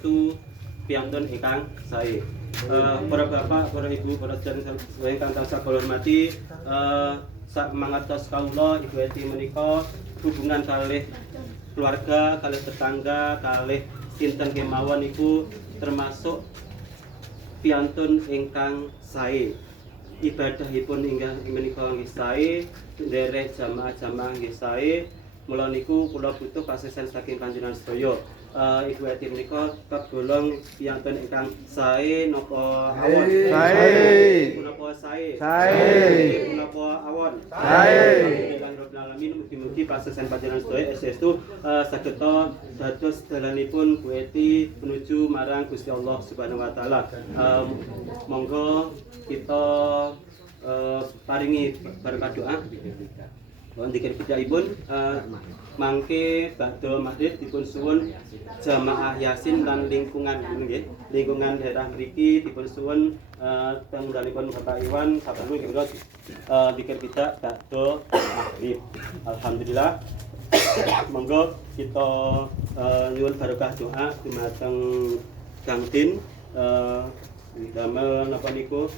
itu piantun ingkang sae. Para bapak, para ibu, para sedherek ingkang tansah kula hormati, sak mangertos kawula Ibu Eti menika hubungan kalih keluarga, kalih tetangga, kalih sinten kemawon iku termasuk piantun ingkang sae. Ibadahipun inggih menika nggih sae, nderek jamaah-jamaah nggih sae. Mula niku kula butuh kasesen saking panjenengan sedaya. Ibu Eti menika kagolong piantun ingkang sae napa awon? Sae. Menapa sae? Sae. Menapa awon? Sae. Alhamdulillah alamin, mugi-mugi pasesen panjenengan sedaya estu sageta dados dalanipun Bu Eti menuju marang Gusti Allah Subhanahu wa taala. Monggo kita paringi berkah doa. Dikir piyambakipun mangke badhe maghrib dipun suwun jamaah Yasin lan lingkungan nggih. Lingkungan daerah mriki dipun suwun tanggalipun Bapak Iwan sabangun kira dikir pidak badhe maghrib. Alhamdulillah. Monggo kita nyuwun barokah doa dumateng Kang Din damel napa niku